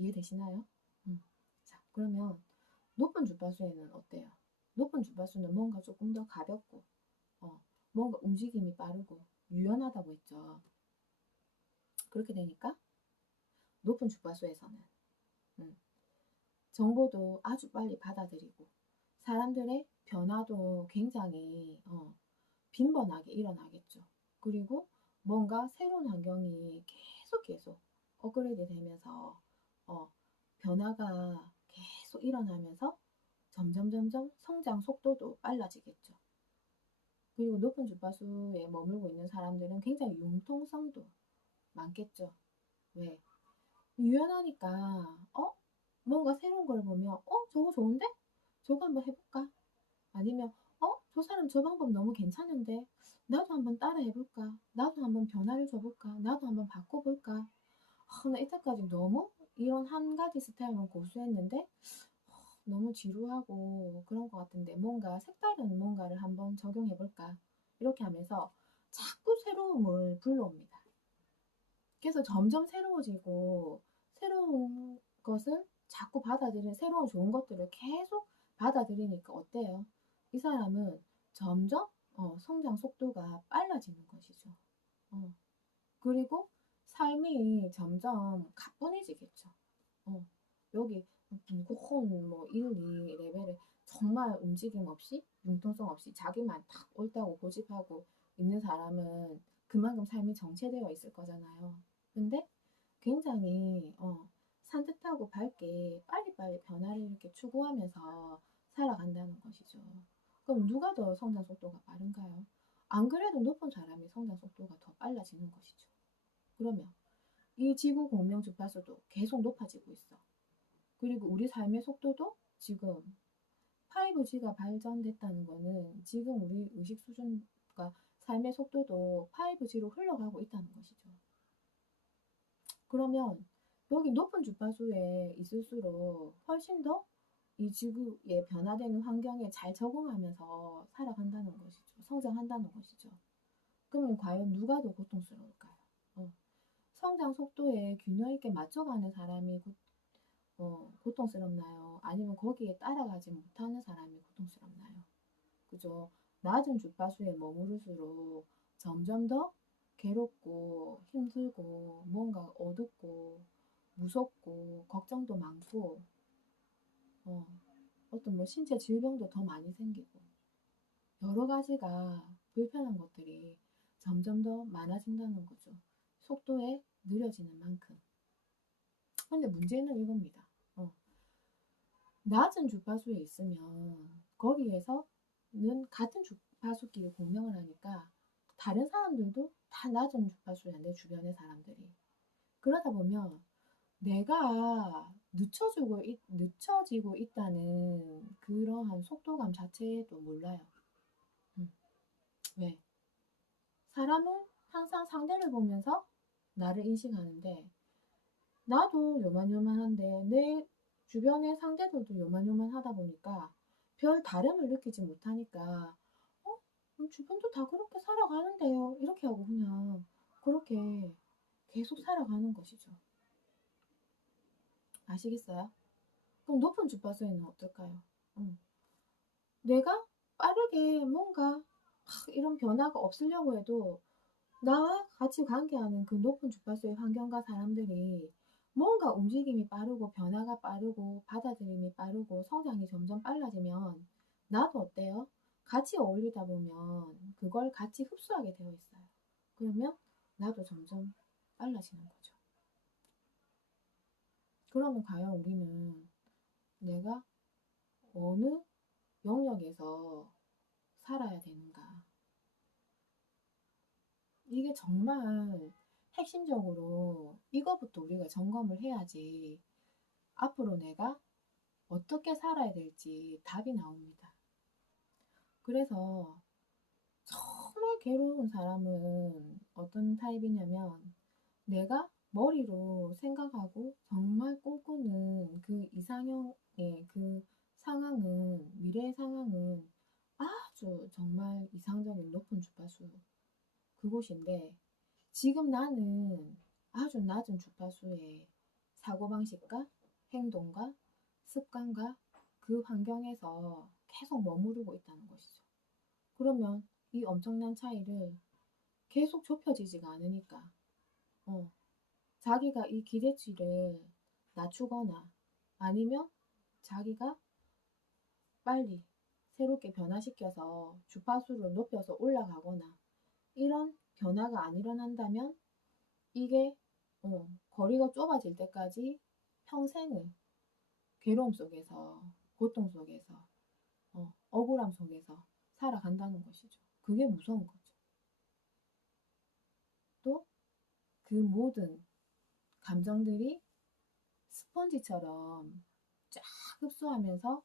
이해되시나요? 음. 자, 그러면 높은 주파수에는 어때요? 높은 주파수는 뭔가 조금 더 가볍고, 어, 뭔가 움직임이 빠르고, 유연하다고 했죠. 그렇게 되니까, 높은 주파수에서는, 음, 정보도 아주 빨리 받아들이고, 사람들의 변화도 굉장히, 어, 빈번하게 일어나겠죠. 그리고 뭔가 새로운 환경이 계속 계속 업그레이드 되면서, 어, 변화가 계속 일어나면서 점점 점점 성장 속도도 빨라지겠죠. 그리고 높은 주파수에 머물고 있는 사람들은 굉장히 융통성도 많겠죠. 왜? 유연하니까 어? 뭔가 새로운 걸 보면 어? 저거 좋은데? 저거 한번 해볼까? 아니면 어? 저 사람 저 방법 너무 괜찮은데 나도 한번 따라 해볼까? 나도 한번 변화를 줘볼까? 나도 한번 바꿔볼까? 아, 나 이때까지 너무 이런 한 가지 스타일만 고수했는데 너무 지루하고 그런 것 같은데 뭔가 색다른 뭔가를 한번 적용해 볼까 이렇게 하면서 자꾸 새로움을 불러옵니다. 그래서 점점 새로워지고 새로운 것을 자꾸 받아들이는 새로운 좋은 것들을 계속 받아들이니까 어때요? 이 사람은 점점 어, 성장 속도가 빨라지는 것이죠. 어. 그리고 삶이 점점 가뿐해지겠죠. 어. 여기 무조건 뭐 1, 2 레벨에 정말 움직임 없이 융통성 없이 자기만 딱 옳다고 고집하고 있는 사람은 그만큼 삶이 정체되어 있을 거잖아요. 근데 굉장히 어, 산뜻하고 밝게 빨리빨리 변화를 이렇게 추구하면서 살아간다는 것이죠. 그럼 누가 더 성장 속도가 빠른가요? 안 그래도 높은 사람이 성장 속도가 더 빨라지는 것이죠. 그러면 이 지구 공명 주파수도 계속 높아지고 있어. 그리고 우리 삶의 속도도 지금 5G가 발전됐다는 거는 지금 우리 의식 수준과 삶의 속도도 5G로 흘러가고 있다는 것이죠. 그러면 여기 높은 주파수에 있을수록 훨씬 더 이 지구의 변화되는 환경에 잘 적응하면서 살아간다는 것이죠. 성장한다는 것이죠. 그러면 과연 누가 더 고통스러울까요? 어. 성장 속도에 균형 있게 맞춰가는 사람이 고, 어, 고통스럽나요? 아니면 거기에 따라가지 못하는 사람이 고통스럽나요? 그죠? 낮은 주파수에 머무를수록 점점 더 괴롭고 힘들고 뭔가 어둡고 무섭고 걱정도 많고 어, 어떤 뭐 신체 질병도 더 많이 생기고 여러 가지가 불편한 것들이 점점 더 많아진다는 거죠. 속도에 느려지는 만큼. 근데 문제는 이겁니다. 어. 낮은 주파수에 있으면 거기에서는 같은 주파수끼리 공명을 하니까 다른 사람들도 다 낮은 주파수야, 내 주변의 사람들이. 그러다 보면 내가 늦춰지고, 있, 늦춰지고 있다는 그러한 속도감 자체도 몰라요. 음. 왜? 사람은 항상 상대를 보면서 나를 인식하는데, 나도 요만요만한데, 내 주변의 상대들도 요만요만 하다 보니까 별 다름을 느끼지 못하니까, 어? 주변도 다 그렇게 살아가는데요. 이렇게 하고 그냥 그렇게 계속 살아가는 것이죠. 아시겠어요? 그럼 높은 주파수에는 어떨까요? 음. 내가 빠르게 뭔가 이런 변화가 없으려고 해도 나와 같이 관계하는 그 높은 주파수의 환경과 사람들이 뭔가 움직임이 빠르고 변화가 빠르고 받아들임이 빠르고 성장이 점점 빨라지면 나도 어때요? 같이 어울리다 보면 그걸 같이 흡수하게 되어 있어요. 그러면 나도 점점 빨라지는 거죠. 그러면 과연 우리는 내가 어느 영역에서 살아야 되는가? 이게 정말 핵심적으로 이거부터 우리가 점검을 해야지 앞으로 내가 어떻게 살아야 될지 답이 나옵니다. 그래서 정말 괴로운 사람은 어떤 타입이냐면 내가 머리로 생각하고 정말 꿈꾸는 그 이상형의 그 상황은 미래의 상황은 아주 정말 이상적인 높은 주파수 그곳인데 지금 나는 아주 낮은 주파수에 사고방식과 행동과 습관과 그 환경에서 계속 머무르고 있다는 것이죠. 그러면 이 엄청난 차이를 계속 좁혀지지가 않으니까, 어, 자기가 이 기대치를 낮추거나 아니면 자기가 빨리 새롭게 변화시켜서 주파수를 높여서 올라가거나 이런 변화가 안 일어난다면 이게 어, 거리가 좁아질 때까지 평생을 괴로움 속에서 고통 속에서 어, 억울함 속에서 살아간다는 것이죠. 그게 무서운 거죠. 또 그 모든 감정들이 스펀지처럼 쫙 흡수하면서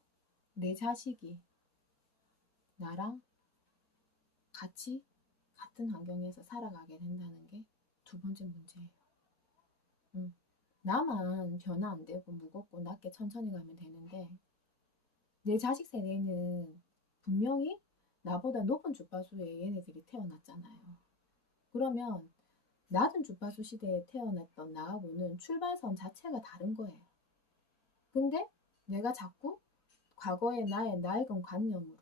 내 자식이 나랑 같이 같은 환경에서 살아가게 된다는 게 두 번째 문제예요. 음, 나만 변화 안 되고 무겁고 낮게 천천히 가면 되는데 내 자식 세대는 분명히 나보다 높은 주파수에 얘네들이 태어났잖아요. 그러면 낮은 주파수 시대에 태어났던 나하고는 출발선 자체가 다른 거예요. 근데 내가 자꾸 과거의 나의 낡은 관념으로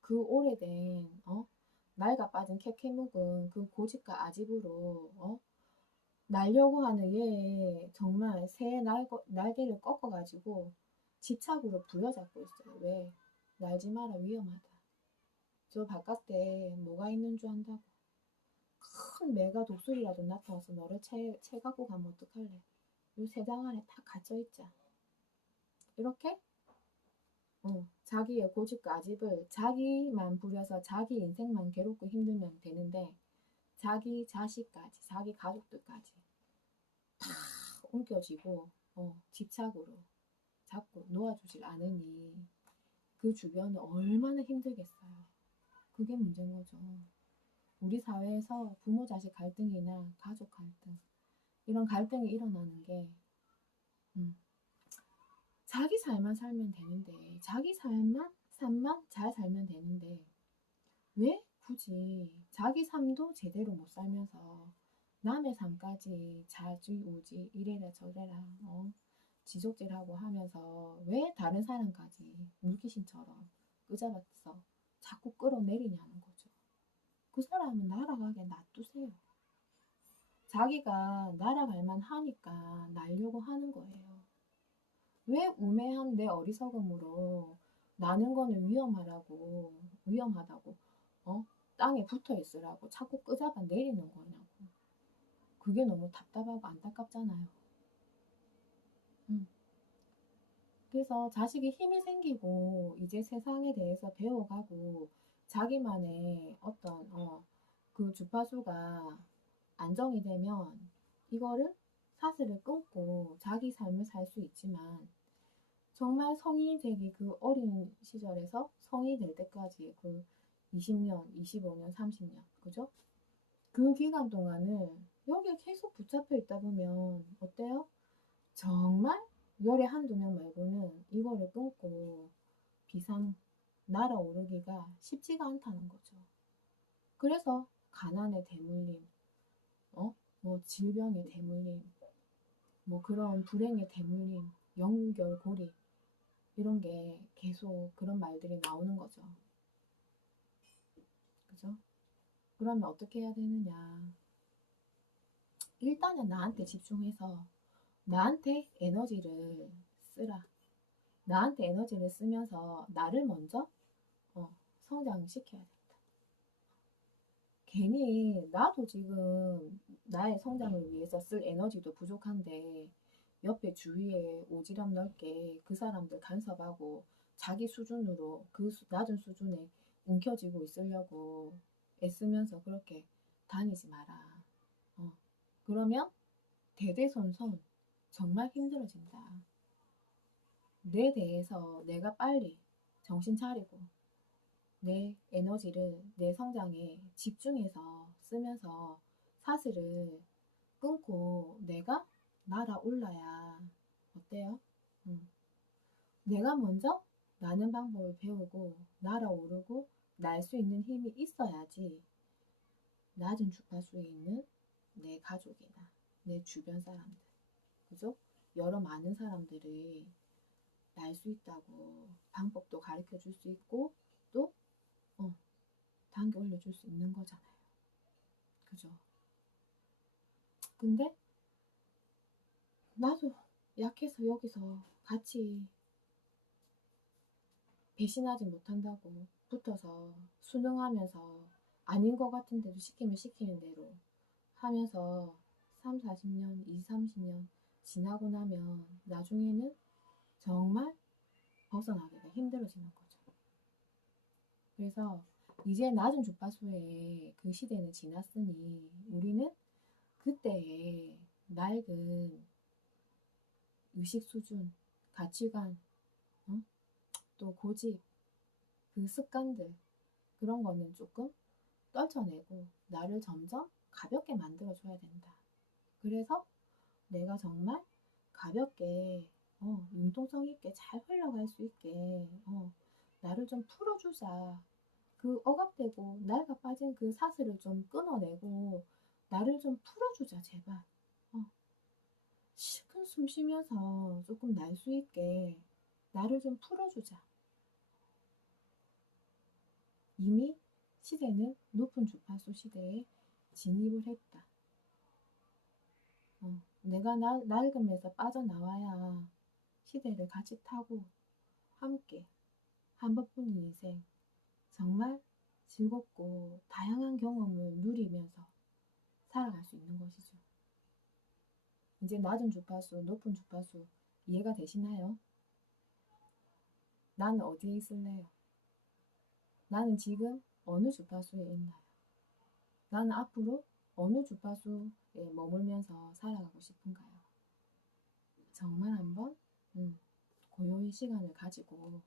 그 오래된 어? 낡아 빠진 캐캐묵은 그 고집과 아집으로 어? 날려고 하는 얘 정말 새 날거, 날개를 꺾어가지고 집착으로 부여잡고 있어요. 왜? 날지 마라 위험하다. 저 바깥에 뭐가 있는 줄 안다고. 큰 매가 독수리라도 나타나서 너를 채, 채 갖고 가면 어떡할래? 요 세장 안에 다 갇혀있자. 이렇게 어, 자기의 고집과 아집을 자기만 부려서 자기 인생만 괴롭고 힘들면 되는데 자기 자식까지 자기 가족들까지 다 옮겨지고 어, 집착으로 자꾸 놓아주질 않으니 그 주변은 얼마나 힘들겠어요. 그게 문제인 거죠. 우리 사회에서 부모 자식 갈등이나 가족 갈등 이런 갈등이 일어나는 게 음, 자기 삶만 살면 되는데 자기 삶만 삶만 잘 살면 되는데 왜 굳이 자기 삶도 제대로 못 살면서 남의 삶까지 자주 오지 이래라 저래라 어? 지적질하고 하면서 왜 다른 사람까지 물귀신처럼 끄잡아서 자꾸 끌어내리냐는 거죠. 그 사람은 날아가게 놔두세요. 자기가 날아갈만 하니까 날려고 하는 거예요. 왜 우매한 내 어리석음으로 나는 거는 위험하라고 위험하다고 어 땅에 붙어 있으라고 자꾸 끄잡아 내리는 거냐고 그게 너무 답답하고 안타깝잖아요. 음. 그래서 자식이 힘이 생기고 이제 세상에 대해서 배워가고 자기만의 어떤 어, 그 주파수가 안정이 되면 이거를 사슬을 끊고 자기 삶을 살 수 있지만 정말 성인이 되기 그 어린 시절에서 성인이 될 때까지 그 20년, 25년, 30년, 그죠? 그 기간 동안을 여기에 계속 붙잡혀 있다 보면 어때요? 정말 열에 한두 명 말고는 이거를 끊고 비상 날아오르기가 쉽지가 않다는 거죠. 그래서 가난의 대물림, 어? 뭐 질병의 대물림, 뭐 그런 불행의 대물림, 연결고리 이런 게 계속 그런 말들이 나오는 거죠. 그죠? 그러면 어떻게 해야 되느냐? 일단은 나한테 집중해서 나한테 에너지를 쓰라. 나한테 에너지를 쓰면서 나를 먼저 어, 성장시켜야 된다. 괜히 나도 지금 나의 성장을 위해서 쓸 에너지도 부족한데 옆에 주위에 오지랖 넓게 그 사람들 간섭하고 자기 수준으로 그 낮은 수준에 움켜쥐고 있으려고 애쓰면서 그렇게 다니지 마라. 어, 그러면 대대손손 정말 힘들어진다. 내 대해서 내가 빨리 정신 차리고 내 에너지를 내 성장에 집중해서 쓰면서 사슬을 끊고 내가 날아올라야 어때요? 음. 내가 먼저 나는 방법을 배우고 날아오르고 날 수 있는 힘이 있어야지 낮은 주파수에 있는 내 가족이나 내 주변 사람들 그죠? 여러 많은 사람들이 날 수 있다고 방법도 가르쳐 줄 수 있고 또 어, 단계 올려줄 수 있는 거잖아요. 그죠? 근데 나도 약해서 여기서 같이 배신하지 못한다고 붙어서 순응하면서 아닌 것 같은데도 시키면 시키는 대로 하면서 3, 40년, 2, 30년 지나고 나면 나중에는 정말 벗어나기가 힘들어지는 거죠. 그래서 이제 낮은 주파수의 그 시대는 지났으니 우리는 그때의 낡은 의식 수준, 가치관, 어? 또 고집, 그 습관들 그런 거는 조금 떨쳐내고 나를 점점 가볍게 만들어줘야 된다. 그래서 내가 정말 가볍게 어, 융통성 있게 잘 흘러갈 수 있게 어, 나를 좀 풀어주자. 그 억압되고 나이가 빠진 그 사슬을 좀 끊어내고 나를 좀 풀어주자 제발. 어. 큰 숨 쉬면서 조금 날 수 있게 나를 좀 풀어주자. 이미 시대는 높은 주파수 시대에 진입을 했다. 어, 내가 나, 낡음에서 빠져나와야 시대를 같이 타고 함께 한 번뿐인 인생 정말 즐겁고 다양한 경험을 누리면서 살아갈 수 있는 것이죠. 이제 낮은 주파수, 높은 주파수 이해가 되시나요? 나는 어디에 있을래요? 나는 지금 어느 주파수에 있나요? 나는 앞으로 어느 주파수에 머물면서 살아가고 싶은가요? 정말 한번 음, 고요히 시간을 가지고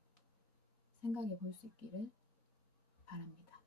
생각해 볼 수 있기를 바랍니다.